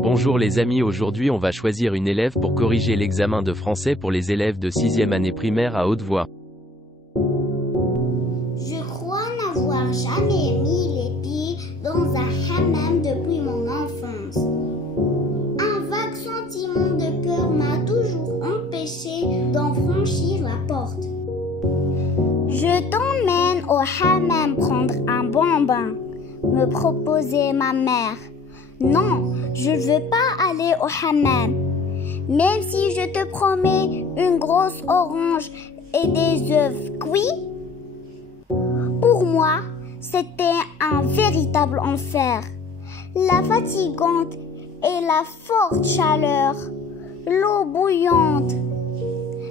Bonjour les amis, aujourd'hui on va choisir une élève pour corriger l'examen de français pour les élèves de 6e année primaire à haute voix. Je crois n'avoir jamais mis les pieds dans un hammam depuis mon enfance. Un vague sentiment de peur m'a toujours empêché d'en franchir la porte. Je t'emmène au hammam prendre un bon bain, me proposait ma mère. Non, je ne veux pas aller au hammam, même si je te promets une grosse orange et des œufs cuits. Pour moi, c'était un véritable enfer. La fatigante et la forte chaleur, l'eau bouillante,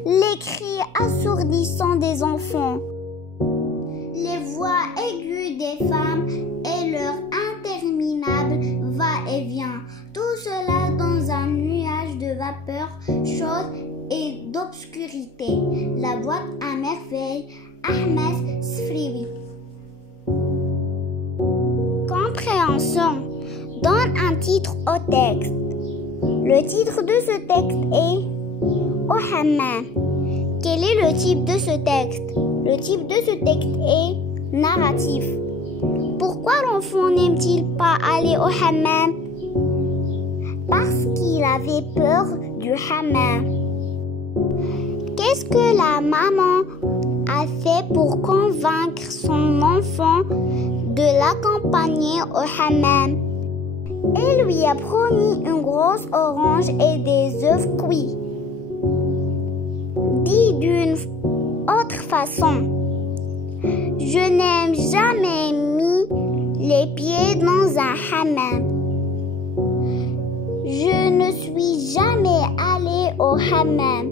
les cris assourdissants des enfants, les voix aiguës des femmes et leur interminable va-et-vient. Tout cela dans un nuage de vapeur chaude et d'obscurité. La boîte à merveille, Ahmed Sfriwi. Compréhension. Donne un titre au texte. Le titre de ce texte est Au hammam. Quel est le type de ce texte? Le type de ce texte est narratif. Pourquoi l'enfant n'aime-t-il pas aller au hammam? Parce qu'il avait peur du hammam. Qu'est-ce que la maman a fait pour convaincre son enfant de l'accompagner au hammam? Elle lui a promis une grosse orange et des œufs cuits. Dit d'une autre façon, je n'ai jamais mis les pieds dans un hammam. Je ne suis jamais allée au hammam.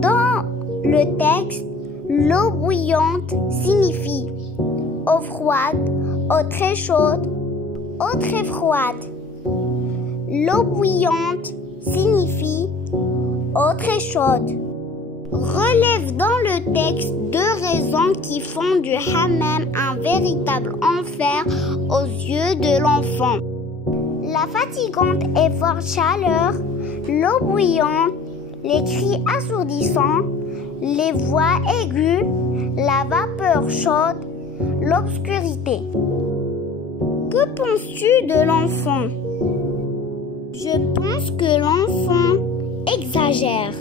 Dans le texte, l'eau bouillante signifie eau froide, eau très chaude, eau très froide. L'eau bouillante signifie eau très chaude. Relève dans le texte deux raisons qui font du hammam un véritable enfer aux yeux de l'enfant. La fatigante et forte chaleur, l'eau bouillante, les cris assourdissants, les voix aiguës, la vapeur chaude, l'obscurité. Que penses-tu de l'enfant? Je pense que l'enfant exagère.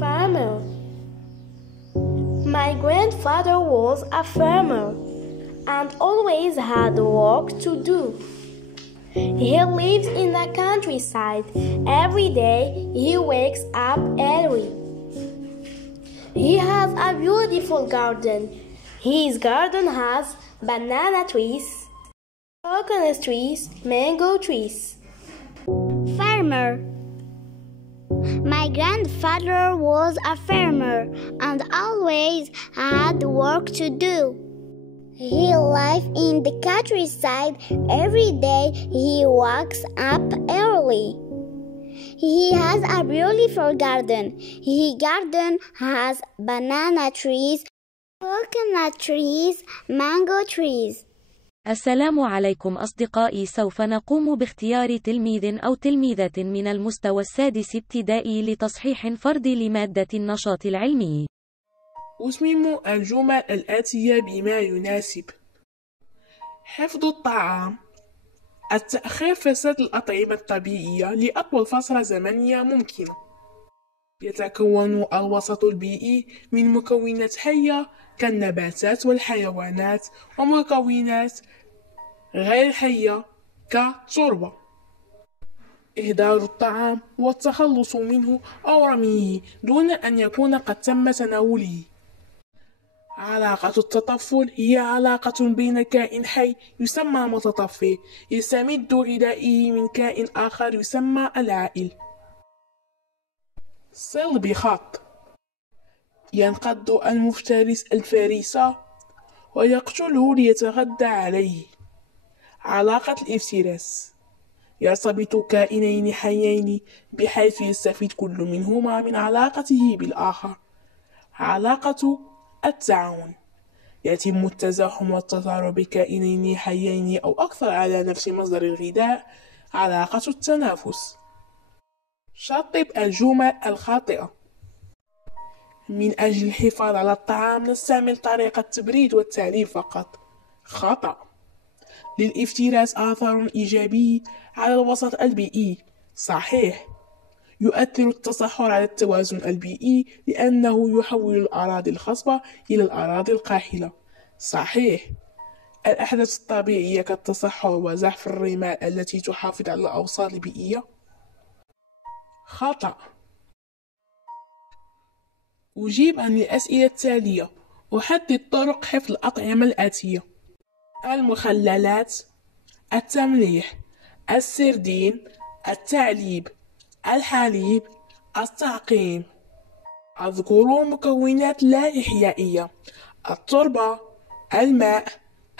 Farmer. My grandfather was a farmer and always had work to do. He lives in the countryside. Every day he wakes up early. He has a beautiful garden. His garden has banana trees, coconut trees, mango trees. Farmer. My grandfather was a farmer and always had work to do. He lives in the countryside. Every day he wakes up early. He has a beautiful garden. His garden has banana trees, coconut trees, mango trees. السلام عليكم أصدقائي. سوف نقوم باختيار تلميذ أو تلميذة من المستوى السادس ابتدائي لتصحيح فردي لمادة النشاط العلمي. أتمم الجمل الآتية بما يناسب: حفظ الطعام، التأخير فساد الأطعمة الطبيعية لأطول فترة زمنية ممكنة. يتكون الوسط البيئي من مكونات حية كالنباتات والحيوانات ومكونات غير حية كالتربة. إهدار الطعام والتخلص منه أو رميه دون أن يكون قد تم تناوله. علاقة التطفل هي علاقة بين كائن حي يسمى متطفل يستمد غذائه من كائن آخر يسمى العائل. صل بخط، ينقض المفترس الفريسة ويقتله ليتغذى عليه. علاقة الافتراس، يرتبط كائنين حيين بحيث يستفيد كل منهما من علاقته بالآخر. علاقة التعاون، يتم التزاحم والتضارب بكائنين حيين أو أكثر على نفس مصدر الغذاء. علاقة التنافس. شطب الجمل الخاطئة. من أجل الحفاظ على الطعام نستعمل طريقة التبريد والتعليب فقط. خطأ. للافتراس آثار إيجابي على الوسط البيئي. صحيح. يؤثر التصحر على التوازن البيئي لأنه يحول الأراضي الخصبة إلى الأراضي القاحلة. صحيح. الأحداث الطبيعية كالتصحر وزحف الرمال التي تحافظ على الأوساط البيئية. خطأ. أجيب عن الأسئلة التالية. أحدد طرق حفظ الأطعمة الآتية: المخللات، التمليح، السردين، التعليب، الحليب، التعقيم. أذكر مكونات لا إحيائية: التربة، الماء،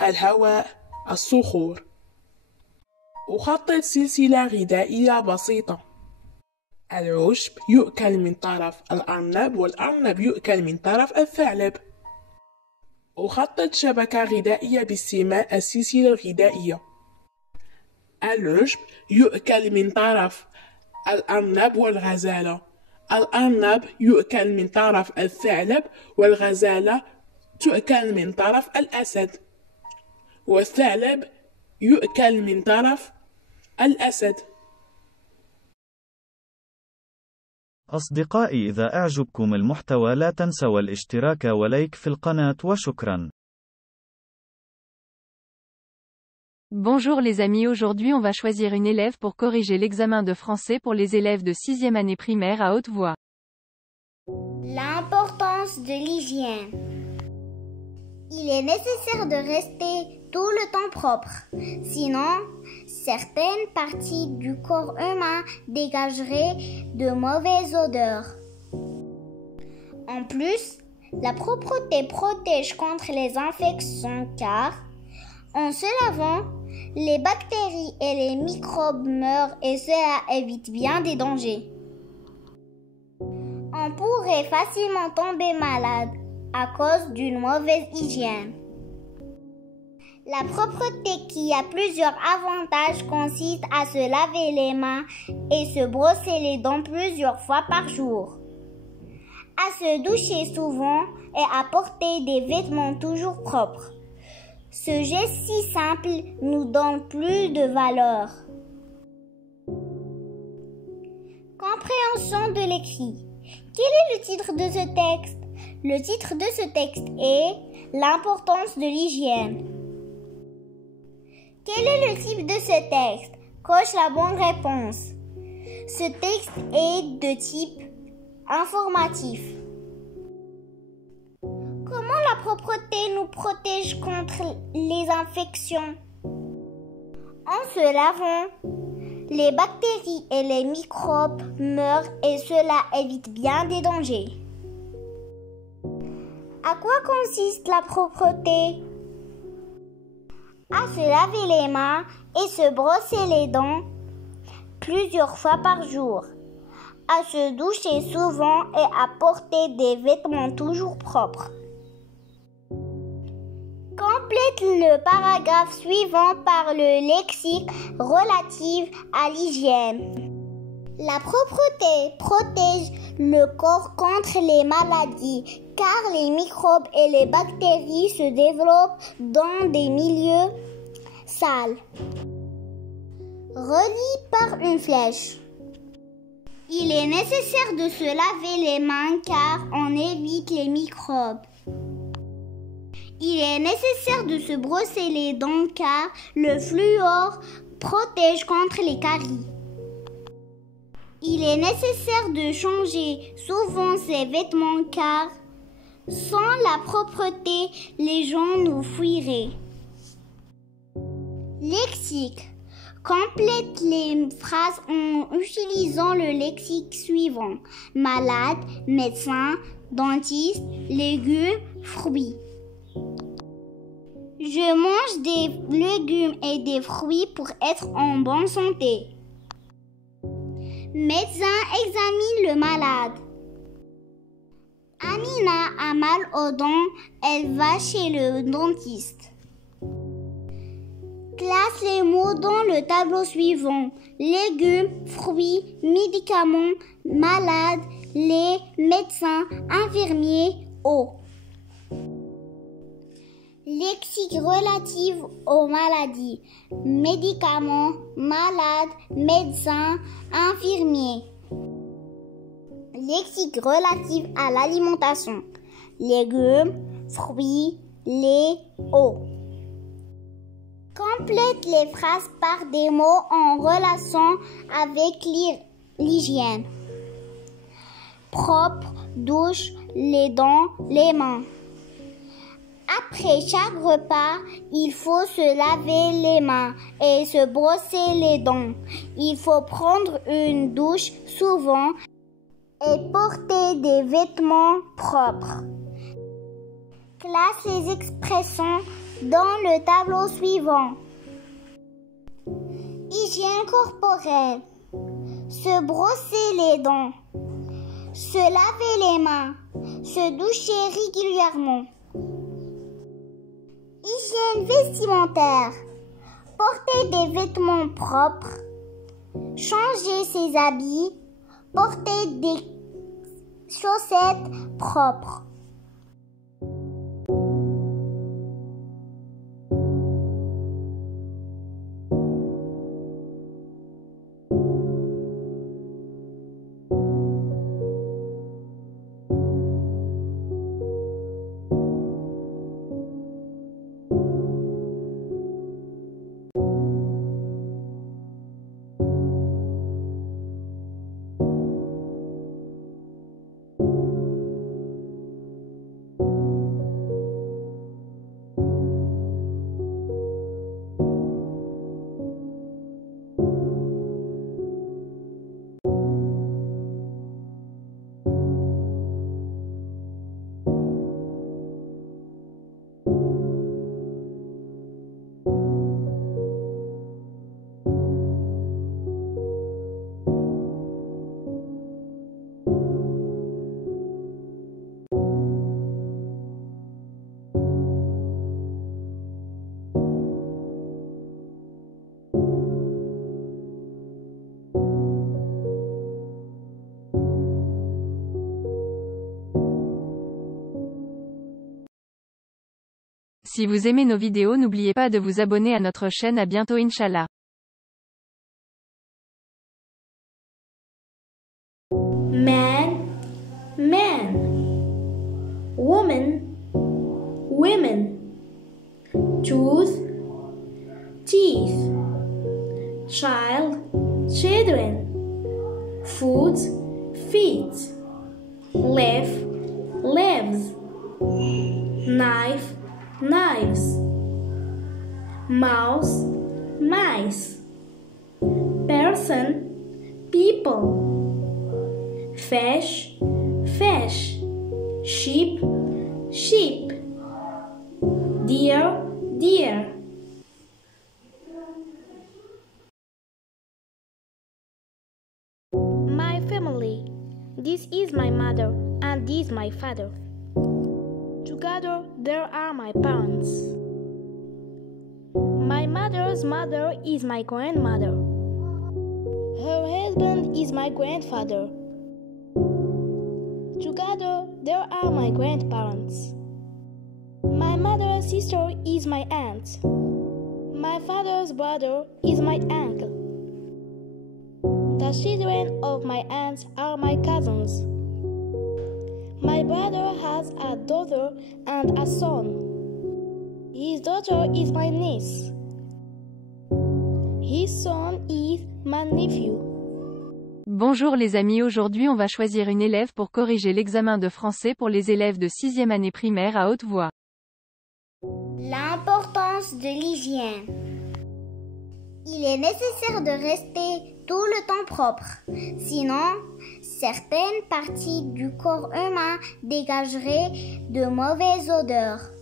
الهواء، الصخور. أخطط سلسلة غذائية بسيطة: العشب يؤكل من طرف الأرنب والأرنب يؤكل من طرف الثعلب. أخطط شبكة غذائية باستعمال السلسلة الغذائية: العشب يؤكل من طرف الأرنب والغزالة، الأرنب يؤكل من طرف الثعلب والغزالة تؤكل من طرف الأسد، والثعلب يؤكل من طرف الأسد. أصدقائي، إذا أعجبكم المحتوى لا تنسوا الاشتراك ولايك في القناة وشكرا. Bonjour les amis, aujourd'hui on va choisir une élève pour corriger l'examen de français pour les élèves de 6e année primaire à haute voix. L'importance de l'hygiène. Il est nécessaire de rester tout le temps propre, sinon certaines parties du corps humain dégageraient de mauvaises odeurs. En plus, la propreté protège contre les infections car, en se lavant, les bactéries et les microbes meurent et cela évite bien des dangers. On pourrait facilement tomber malade à cause d'une mauvaise hygiène. La propreté qui a plusieurs avantages consiste à se laver les mains et se brosser les dents plusieurs fois par jour, à se doucher souvent et à porter des vêtements toujours propres. Ce geste si simple nous donne plus de valeur. Compréhension de l'écrit. Quel est le titre de ce texte? Le titre de ce texte est l'importance de l'hygiène. Quel est le type de ce texte? Coche la bonne réponse. Ce texte est de type informatif. Comment la propreté nous protège contre les infections? En se lavant, les bactéries et les microbes meurent et cela évite bien des dangers. À quoi consiste la propreté? À se laver les mains et se brosser les dents plusieurs fois par jour, à se doucher souvent et à porter des vêtements toujours propres. Complète le paragraphe suivant par le lexique relatif à l'hygiène. La propreté protège le corps contre les maladies car les microbes et les bactéries se développent dans des milieux sales. Relie par une flèche. Il est nécessaire de se laver les mains car on évite les microbes. Il est nécessaire de se brosser les dents car le fluor protège contre les caries. Il est nécessaire de changer souvent ses vêtements car sans la propreté, les gens nous fuiraient. Lexique. Complète les phrases en utilisant le lexique suivant. Malade, médecin, dentiste, légumes, fruits. Je mange des légumes et des fruits pour être en bonne santé. Médecin examine le malade. Amina a mal aux dents, elle va chez le dentiste. Classe les mots dans le tableau suivant. Légumes, fruits, médicaments, malade, lait, médecin, infirmier, eau. Lexique relatif aux maladies. Médicaments, malade, médecin, infirmier. Lexique relatif à l'alimentation. Légumes, fruits, lait, eau. Complète les phrases par des mots en relation avec l'hygiène. Propre, douche, les dents, les mains. Après chaque repas, il faut se laver les mains et se brosser les dents. Il faut prendre une douche souvent et porter des vêtements propres. Classe les expressions dans le tableau suivant. Hygiène corporelle. Se brosser les dents. Se laver les mains. Se doucher régulièrement. Hygiène vestimentaire. Porter des vêtements propres. Changer ses habits. Porter des chaussettes propres. Si vous aimez nos vidéos, n'oubliez pas de vous abonner à notre chaîne. À bientôt Inch'Allah. Man, tooth, teeth, child, children, foot, feet, leaf, leaves, knife, knives, mouse, mice, person, people, fish, fish, sheep, sheep, deer, deer. My family. This is my mother and this my father. Together there are my parents. My mother's mother is my grandmother. Her husband is my grandfather. Together there are my grandparents. My mother's sister is my aunt. My father's brother is my uncle. The children of my aunt are my cousins. My brother has a daughter and a son. His daughter is my niece. His son is my nephew. Bonjour les amis, aujourd'hui on va choisir une élève pour corriger l'examen de français pour les élèves de 6e année primaire à haute voix. L'importance de l'hygiène. Il est nécessaire de rester tout le temps propre. Sinon, certaines parties du corps humain dégageraient de mauvaises odeurs.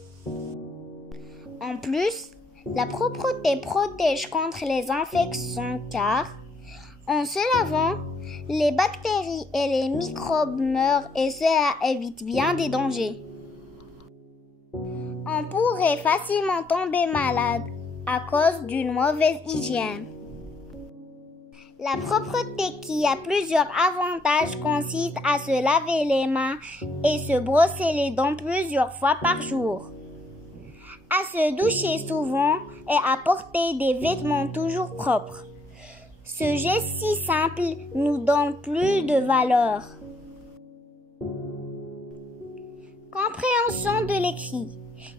En plus, la propreté protège contre les infections car, en se lavant, les bactéries et les microbes meurent et cela évite bien des dangers. On pourrait facilement tomber malade à cause d'une mauvaise hygiène. La propreté qui a plusieurs avantages consiste à se laver les mains et se brosser les dents plusieurs fois par jour, à se doucher souvent et à porter des vêtements toujours propres. Ce geste si simple nous donne plus de valeur. Compréhension de l'écrit.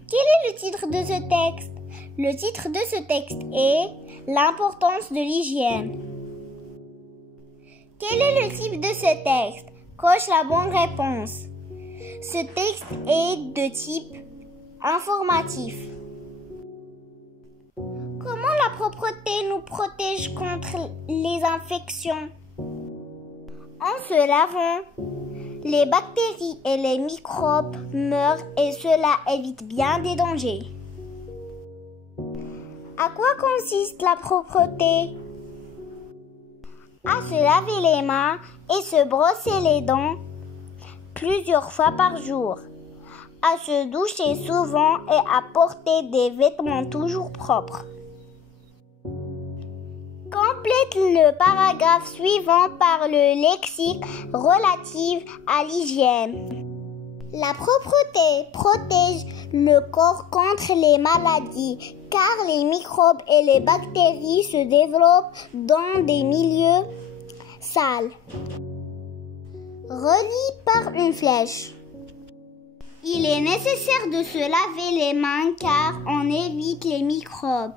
Quel est le titre de ce texte? Le titre de ce texte est « L'importance de l'hygiène ». Quel est le type de ce texte? Coche la bonne réponse. Ce texte est de type informatif. Comment la propreté nous protège contre les infections? En se lavant, les bactéries et les microbes meurent et cela évite bien des dangers. À quoi consiste la propreté? À se laver les mains et se brosser les dents plusieurs fois par jour, à se doucher souvent et à porter des vêtements toujours propres. Complète le paragraphe suivant par le lexique relatif à l'hygiène. La propreté protège le corps contre les maladies car les microbes et les bactéries se développent dans des milieux sales. Relie par une flèche. Il est nécessaire de se laver les mains car on évite les microbes.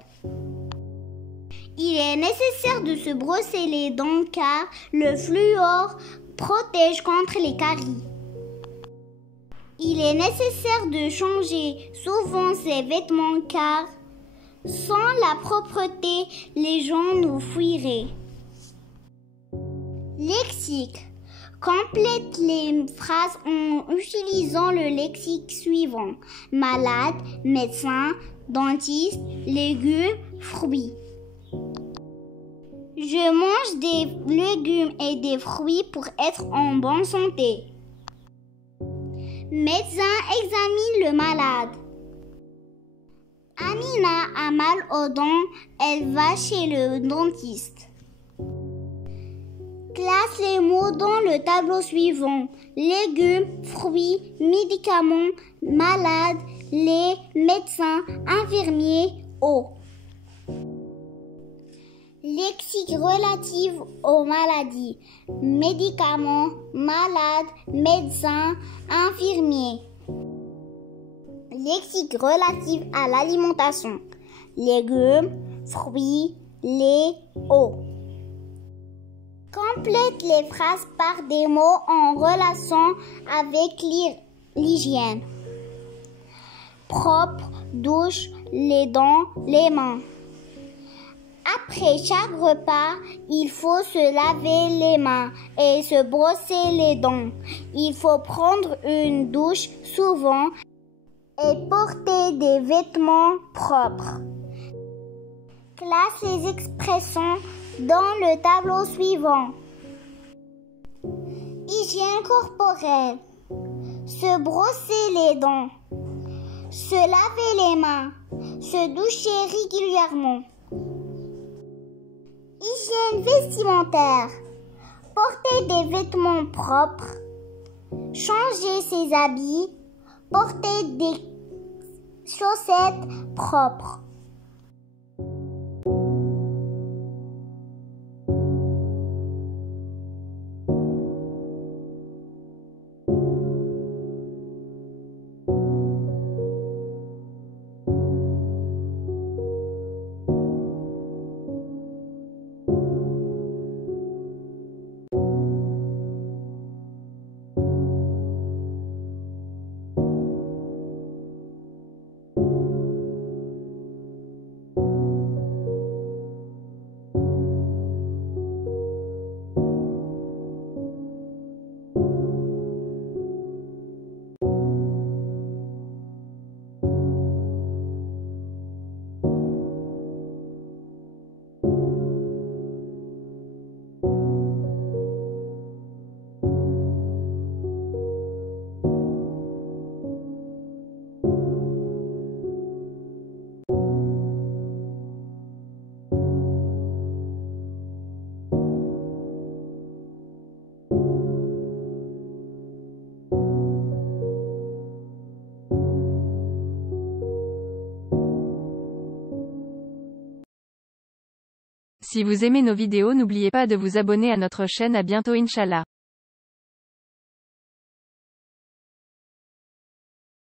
Il est nécessaire de se brosser les dents car le fluor protège contre les caries. Il est nécessaire de changer souvent ses vêtements car sans la propreté, les gens nous fuiraient. Lexique. Complète les phrases en utilisant le lexique suivant. Malade, médecin, dentiste, légumes, fruits. Je mange des légumes et des fruits pour être en bonne santé. Médecin examine le malade. Amina a mal aux dents, elle va chez le dentiste. Classe les mots dans le tableau suivant. Légumes, fruits, médicaments, malade, lait, médecin, infirmier, eau. Lexique relatif aux maladies. Médicaments, malade, médecin, infirmier. lexique relatif à l'alimentation. Légumes, fruits, lait, eau. Complète les phrases par des mots en relation avec l'hygiène. Propre, douche, les dents, les mains. Après chaque repas, il faut se laver les mains et se brosser les dents. Il faut prendre une douche souvent et porter des vêtements propres. Classe les expressions dans le tableau suivant. Hygiène corporelle. Se brosser les dents. Se laver les mains. Se doucher régulièrement. Hygiène vestimentaire. Porter des vêtements propres. Changer ses habits. Porter des chaussettes propres. Si vous aimez nos vidéos, n'oubliez pas de vous abonner à notre chaîne. À bientôt Inch'Allah.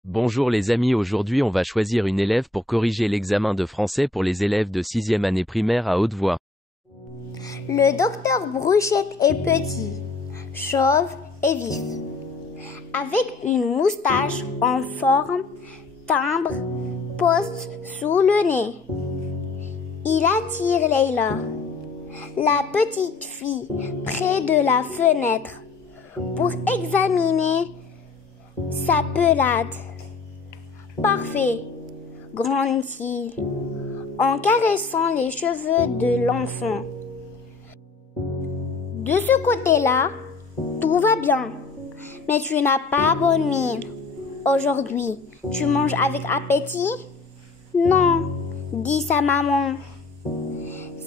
Bonjour les amis, aujourd'hui on va choisir une élève pour corriger l'examen de français pour les élèves de 6e année primaire à haute voix. Le docteur Bruchette est petit, chauve et vif, avec une moustache en forme, timbre, poste sous le nez. Il attire Leïla, la petite fille, près de la fenêtre pour examiner sa pelade. Parfait, grandit-il, en caressant les cheveux de l'enfant. De ce côté-là, tout va bien, mais tu n'as pas bonne mine. Aujourd'hui, tu manges avec appétit? Non, dit sa maman.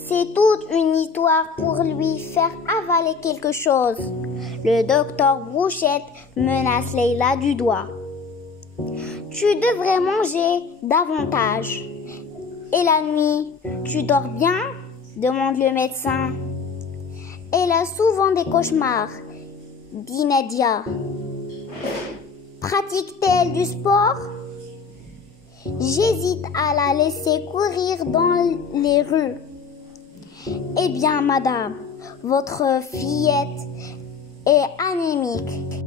C'est toute une histoire pour lui faire avaler quelque chose. Le docteur Bruchette menace Leïla du doigt. Tu devrais manger davantage. Et la nuit, tu dors bien? Demande le médecin. Elle a souvent des cauchemars, dit Nadia. Pratique-t-elle du sport? J'hésite à la laisser courir dans les rues. Eh bien, madame, votre fillette est anémique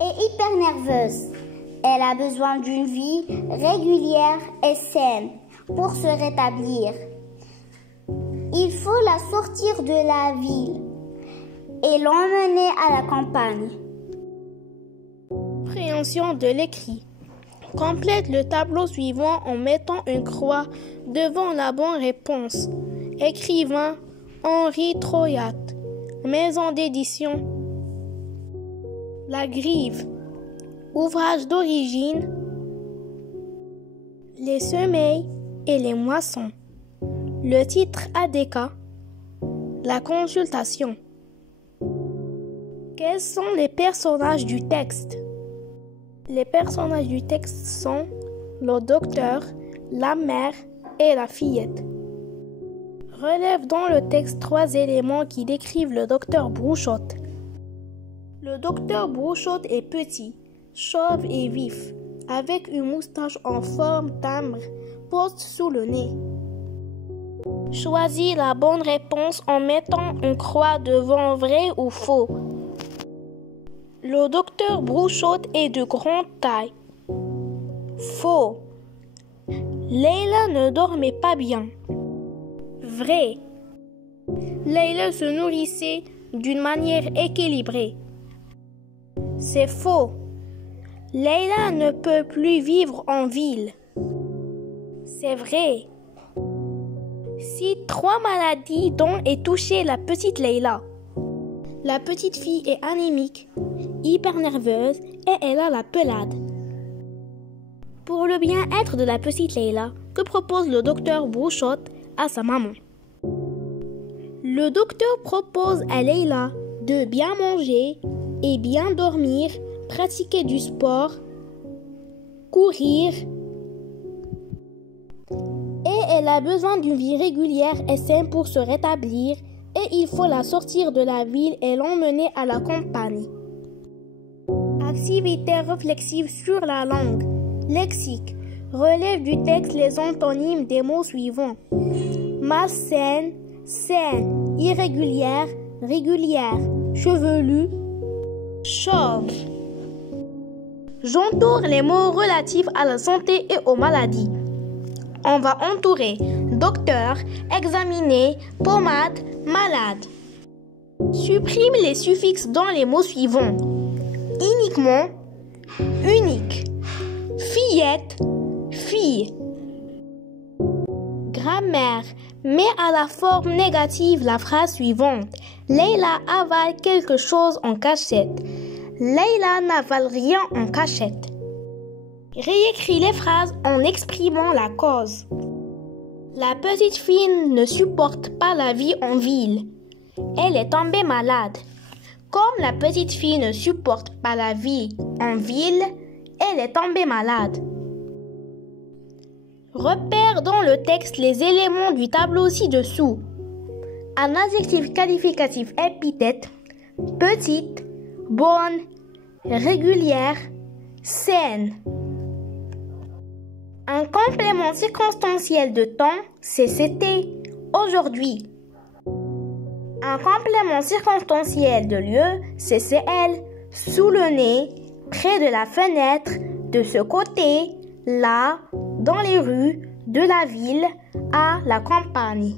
et hyper nerveuse. Elle a besoin d'une vie régulière et saine pour se rétablir. Il faut la sortir de la ville et l'emmener à la campagne. Compréhension de l'écrit. Complète le tableau suivant en mettant une croix devant la bonne réponse. Écrivain Henri Troyat. Maison d'édition La Grive. Ouvrage d'origine Les semeilles et les moissons. Le titre ADK La consultation. Quels sont les personnages du texte? Les personnages du texte sont le docteur, la mère et la fillette. Relève dans le texte 3 éléments qui décrivent le docteur Bruchette. Le docteur Bruchette est petit, chauve et vif, avec une moustache en forme d'ambre pose sous le nez. Choisis la bonne réponse en mettant une croix devant vrai ou faux. Le docteur Brouchotte est de grande taille. Faux. Leila ne dormait pas bien. Vrai. Leila se nourrissait d'une manière équilibrée. C'est faux. Leila ne peut plus vivre en ville. C'est vrai. Si 3 maladies dont est touchée la petite Leila. La petite fille est anémique, hyper nerveuse et elle a la pelade. Pour le bien-être de la petite Leila, que propose le docteur Brouchotte à sa maman? Le docteur propose à Leila de bien manger et bien dormir, pratiquer du sport, courir. Et elle a besoin d'une vie régulière et saine pour se rétablir et il faut la sortir de la ville et l'emmener à la campagne. Activité réflexive sur la langue. Lexique. Relève du texte les antonymes des mots suivants. Malsaine, saine, irrégulière, régulière, chevelu, chauve. J'entoure les mots relatifs à la santé et aux maladies. On va entourer docteur, examiner, pommade, malade. Supprime les suffixes dans les mots suivants. Uniquement, unique, fillette, fille. Grammaire. Mets à la forme négative la phrase suivante. Leila avale quelque chose en cachette. Leila n'avale rien en cachette. Réécris les phrases en exprimant la cause. La petite fille ne supporte pas la vie en ville. Elle est tombée malade. Comme la petite fille ne supporte pas la vie en ville, elle est tombée malade. Repère dans le texte les éléments du tableau ci-dessous. Un adjectif qualificatif épithète, petite, bonne, régulière, saine. Un complément circonstanciel de temps, c'est c'était, aujourd'hui. Un complément circonstanciel de lieu, c'est elle, sous le nez, près de la fenêtre, de ce côté, là, dans les rues, de la ville, à la campagne.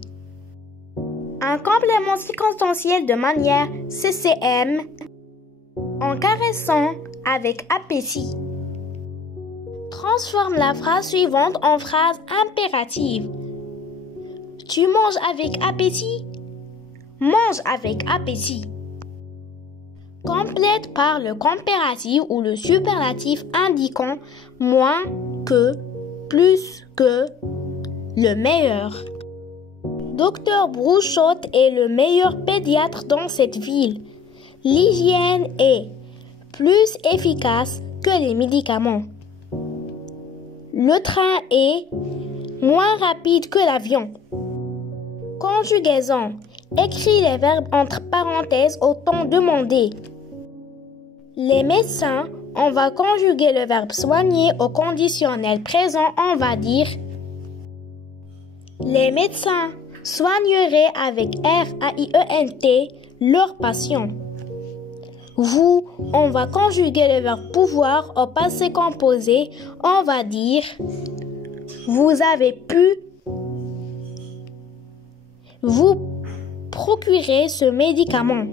Un complément circonstanciel de manière, CCM, en caressant avec appétit. Transforme la phrase suivante en phrase impérative. Tu manges avec appétit? Mange avec appétit. Complète par le comparatif ou le superlatif indiquant moins que, plus que, le meilleur. Docteur Brouchotte est le meilleur pédiatre dans cette ville. L'hygiène est plus efficace que les médicaments. Le train est moins rapide que l'avion. Conjugaison. Écris les verbes entre parenthèses au temps demandé. Les médecins, on va conjuguer le verbe soigner au conditionnel présent, on va dire les médecins soigneraient avec R-A-I-E-N-T leurs patients. Vous, on va conjuguer le verbe pouvoir au passé composé, on va dire vous avez pu vous procurer ce médicament.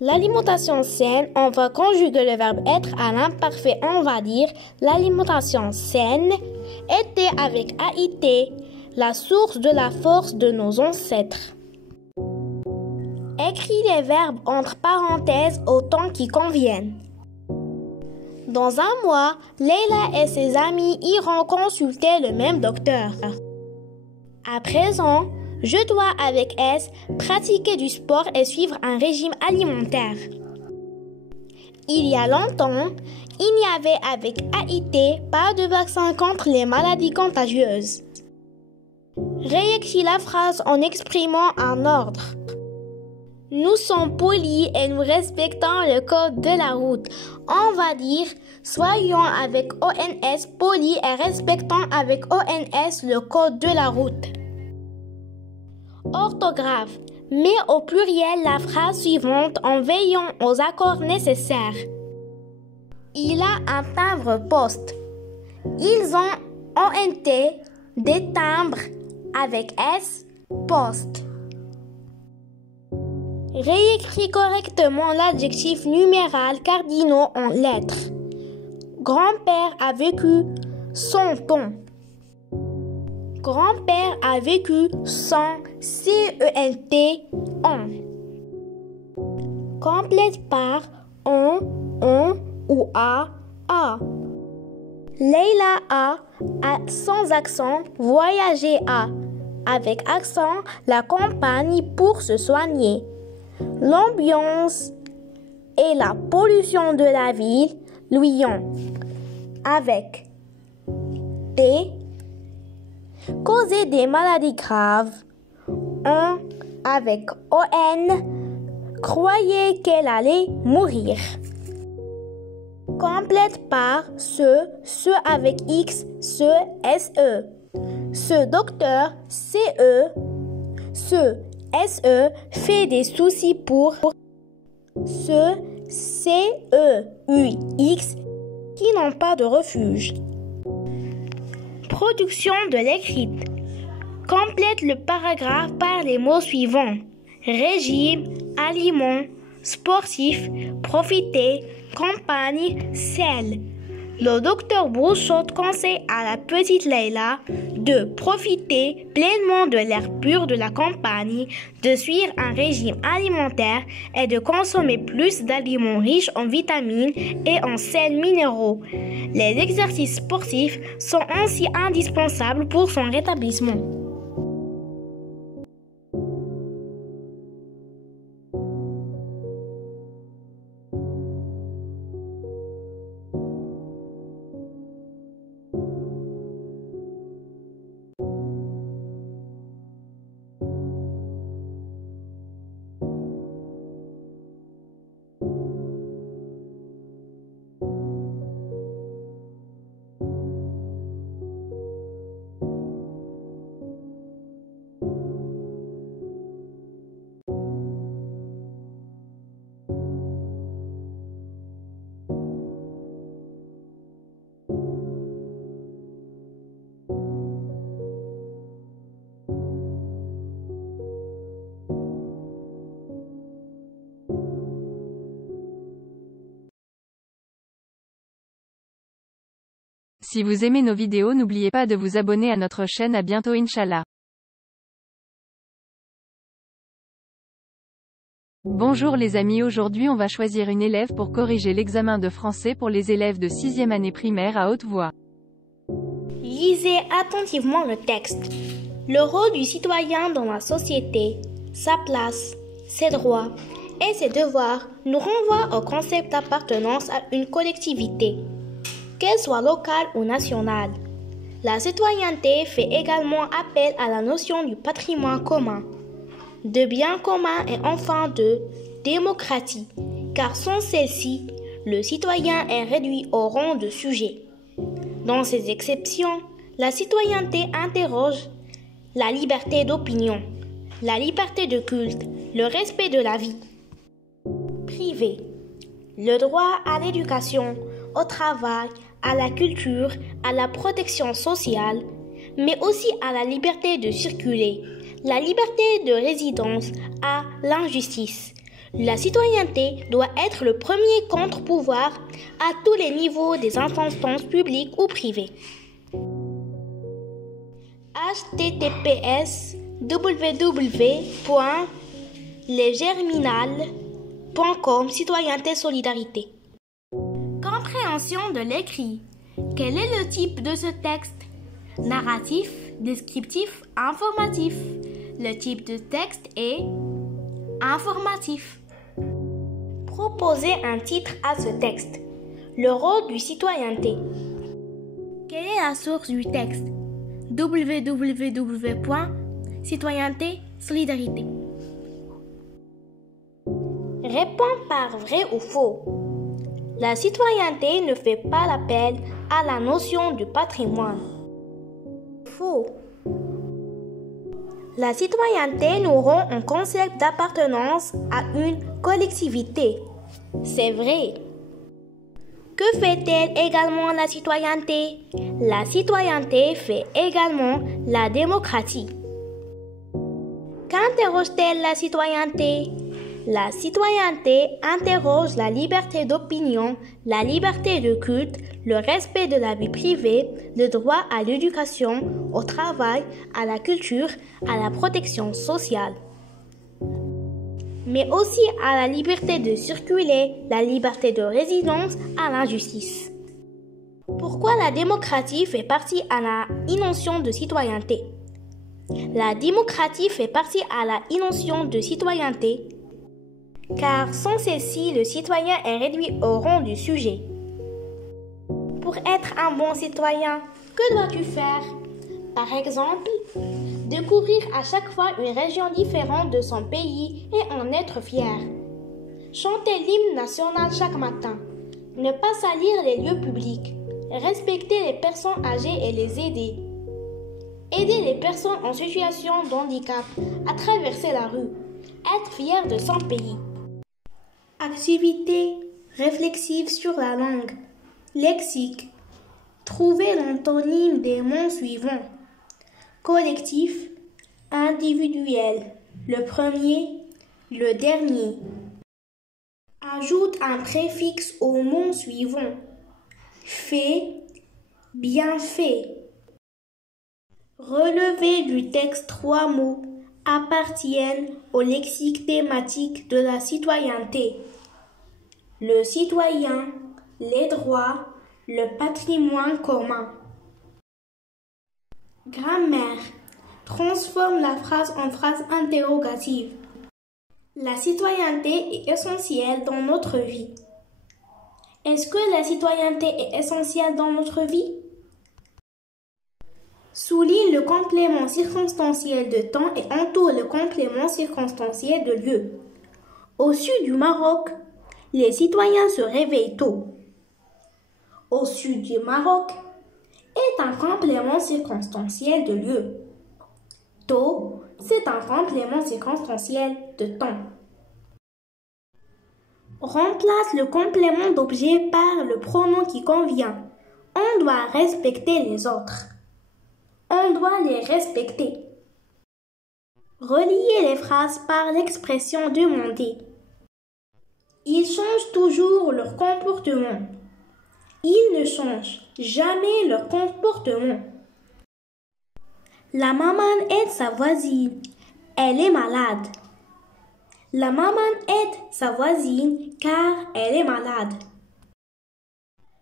L'alimentation saine, on va conjuguer le verbe être à l'imparfait, on va dire l'alimentation saine était avec AIT, la source de la force de nos ancêtres. Écris les verbes entre parenthèses au temps qui conviennent. Dans un mois, Leila et ses amis iront consulter le même docteur. À présent, je dois avec S pratiquer du sport et suivre un régime alimentaire. Il y a longtemps, il n'y avait avec AIT pas de vaccin contre les maladies contagieuses. Réécris la phrase en exprimant un ordre. Nous sommes polis et nous respectons le code de la route. On va dire, soyons avec ONS polis et respectons avec ONS le code de la route. Orthographe. Mets au pluriel la phrase suivante en veillant aux accords nécessaires. Il a un timbre-poste. Ils ont ONT des timbres avec S, poste. Réécris correctement l'adjectif numéral cardinaux en lettres. Grand-père a vécu son ton. Grand-père a vécu son CENT on. Complète par on ou a. Leila a sans accent voyagé à. Avec accent la campagne pour se soigner. L'ambiance et la pollution de la ville lui ont, avec T, causé des maladies graves. On, avec ON, croyait qu'elle allait mourir. Complète par ce avec X, ce SE. Ce docteur CE, ce SE fait des soucis pour ce CEUX qui n'ont pas de refuge. Production de l'écrite. Complète le paragraphe par les mots suivants. Régime, aliment, sportif, profiter, campagne, sel. Le docteur Brouchot conseille à la petite Leila de profiter pleinement de l'air pur de la campagne, de suivre un régime alimentaire et de consommer plus d'aliments riches en vitamines et en sels minéraux. Les exercices sportifs sont ainsi indispensables pour son rétablissement. Si vous aimez nos vidéos, n'oubliez pas de vous abonner à notre chaîne. À bientôt Inch'Allah. Bonjour les amis, aujourd'hui on va choisir une élève pour corriger l'examen de français pour les élèves de 6e année primaire à haute voix. Lisez attentivement le texte. Le rôle du citoyen dans la société, sa place, ses droits et ses devoirs nous renvoient au concept d'appartenance à une collectivité, qu'elle soit locale ou nationale. La citoyenneté fait également appel à la notion du patrimoine commun, de bien commun et enfin de démocratie, car sans celle-ci, le citoyen est réduit au rang de sujet. Dans ces exceptions, la citoyenneté interroge la liberté d'opinion, la liberté de culte, le respect de la vie privée, le droit à l'éducation, au travail, à la culture, à la protection sociale, mais aussi à la liberté de circuler, la liberté de résidence, à l'injustice. La citoyenneté doit être le premier contre-pouvoir à tous les niveaux des instances publiques ou privées. https://www.lesgerminal.com Citoyenneté Solidarité. Compréhension de l'écrit. Quel est le type de ce texte? Narratif, descriptif, informatif. Le type de texte est informatif. Proposez un titre à ce texte. Le rôle du citoyenneté. Quelle est la source du texte? www.citoyenneté solidarité. Réponds par vrai ou faux. La citoyenneté ne fait pas l'appel à la notion du patrimoine. Faux. La citoyenneté nous rend un concept d'appartenance à une collectivité. C'est vrai. Que fait-elle également la citoyenneté? La citoyenneté fait également la démocratie. Qu'interroge-t-elle la citoyenneté? La citoyenneté interroge la liberté d'opinion, la liberté de culte, le respect de la vie privée, le droit à l'éducation, au travail, à la culture, à la protection sociale, mais aussi à la liberté de circuler, la liberté de résidence, à l'injustice. Pourquoi la démocratie fait partie à la notion de citoyenneté? La démocratie fait partie à la notion de citoyenneté car sans celle-ci, le citoyen est réduit au rang du sujet. Pour être un bon citoyen, que dois-tu faire? Par exemple, découvrir à chaque fois une région différente de son pays et en être fier. Chanter l'hymne national chaque matin. Ne pas salir les lieux publics. Respecter les personnes âgées et les aider. Aider les personnes en situation de handicap à traverser la rue. Être fier de son pays. Activité réflexive sur la langue. Lexique. Trouver l'antonyme des mots suivants. Collectif, individuel. Le premier, le dernier. Ajoute un préfixe au mot suivant. Fait, bien fait. Relever du texte 3 mots appartiennent au lexique thématique de la citoyenneté. Le citoyen, les droits, le patrimoine commun. Grammaire. Transforme la phrase en phrase interrogative. La citoyenneté est essentielle dans notre vie. Est-ce que la citoyenneté est essentielle dans notre vie? Souligne le complément circonstanciel de temps et entoure le complément circonstanciel de lieu. Au sud du Maroc, les citoyens se réveillent tôt. Au sud du Maroc est un complément circonstanciel de lieu. Tôt, c'est un complément circonstanciel de temps. Remplace le complément d'objet par le pronom qui convient. On doit respecter les autres. On doit les respecter. Reliez les phrases par l'expression demandée. Ils changent toujours leur comportement. Ils ne changent jamais leur comportement. La maman aide sa voisine. Elle est malade. La maman aide sa voisine car elle est malade.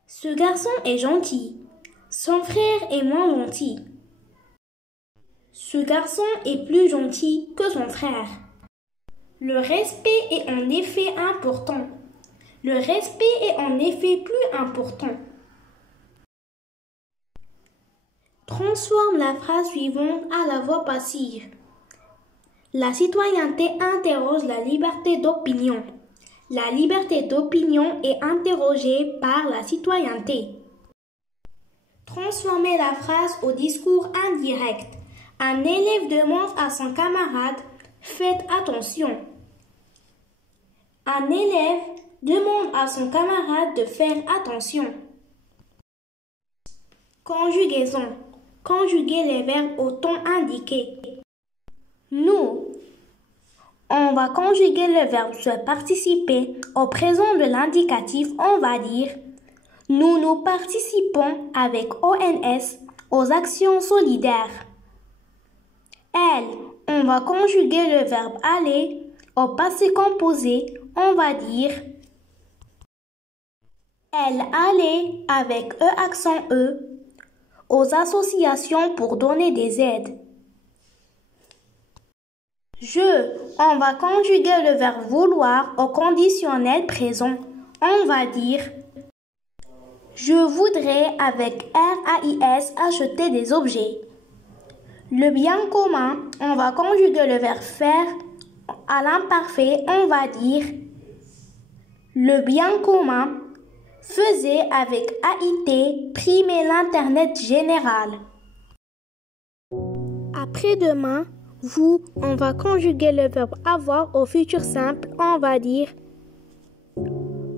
Ce garçon est gentil. Son frère est moins gentil. Ce garçon est plus gentil que son frère. Le respect est en effet important. Le respect est en effet plus important. Transforme la phrase suivante à la voix passive. La citoyenneté interroge la liberté d'opinion. La liberté d'opinion est interrogée par la citoyenneté. Transformez la phrase au discours indirect. Un élève demande à son camarade « Faites attention ». Un élève demande à son camarade de faire attention. Conjugaison. Conjuguer les verbes au temps indiqué. Nous. On va conjuguer le verbe se participer au présent de l'indicatif. On va dire « Nous nous participons avec ONS aux actions solidaires ». Elle, on va conjuguer le verbe aller au passé composé, on va dire elle allait avec E accent E aux associations pour donner des aides. Je, on va conjuguer le verbe vouloir au conditionnel présent, on va dire je voudrais avec RAIS acheter des objets. Le bien commun, on va conjuguer le verbe faire à l'imparfait, on va dire Le bien commun faisait avec AIT primer l'Internet général. Après-demain, vous, on va conjuguer le verbe avoir au futur simple. On va dire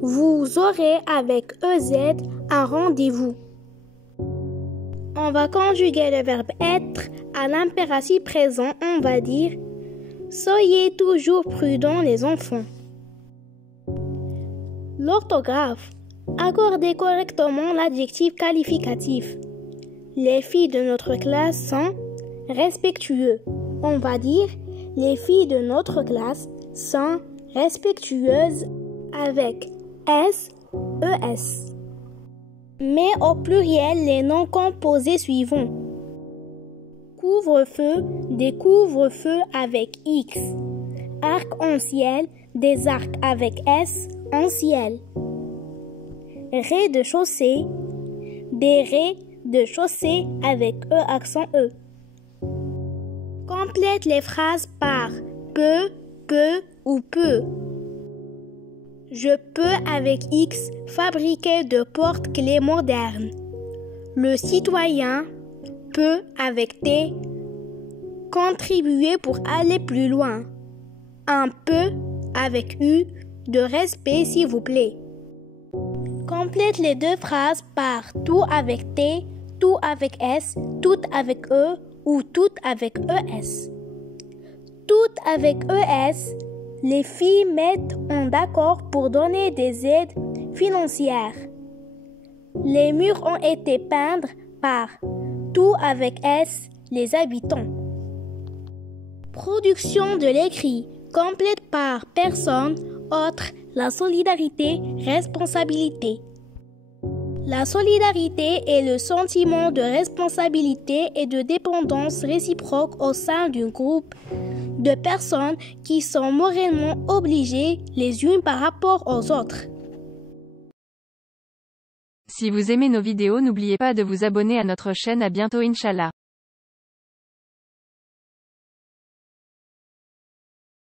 vous aurez avec EZ un rendez-vous. On va conjuguer le verbe être à l'impératif présent. On va dire soyez toujours prudents les enfants. L'orthographe. Accordez correctement l'adjectif qualificatif. Les filles de notre classe sont respectueux. On va dire les filles de notre classe sont respectueuses avec S-E-S. Mais au pluriel les noms composés suivants. Couvre-feu, des couvre-feux avec X. Arc-en-ciel, des arcs avec S en ciel. Rez-de-chaussée, des rez-de-chaussée avec E accent E. Complète les phrases par peut ou peut. Je peux avec X fabriquer de porte-clés modernes. Le citoyen peut avec T contribuer pour aller plus loin. Un peu avec U de respect s'il vous plaît. Complète les deux phrases par tout avec T, tout avec S, tout avec E ou tout avec ES. Tout avec ES, les filles mettent en d'accord pour donner des aides financières. Les murs ont été peints par tout avec S, les habitants. Production de l'écrit complète par personne, autre, la solidarité, responsabilité. La solidarité est le sentiment de responsabilité et de dépendance réciproque au sein d'un groupe de personnes qui sont moralement obligées les unes par rapport aux autres. Si vous aimez nos vidéos, n'oubliez pas de vous abonner à notre chaîne. À bientôt Inch'Allah.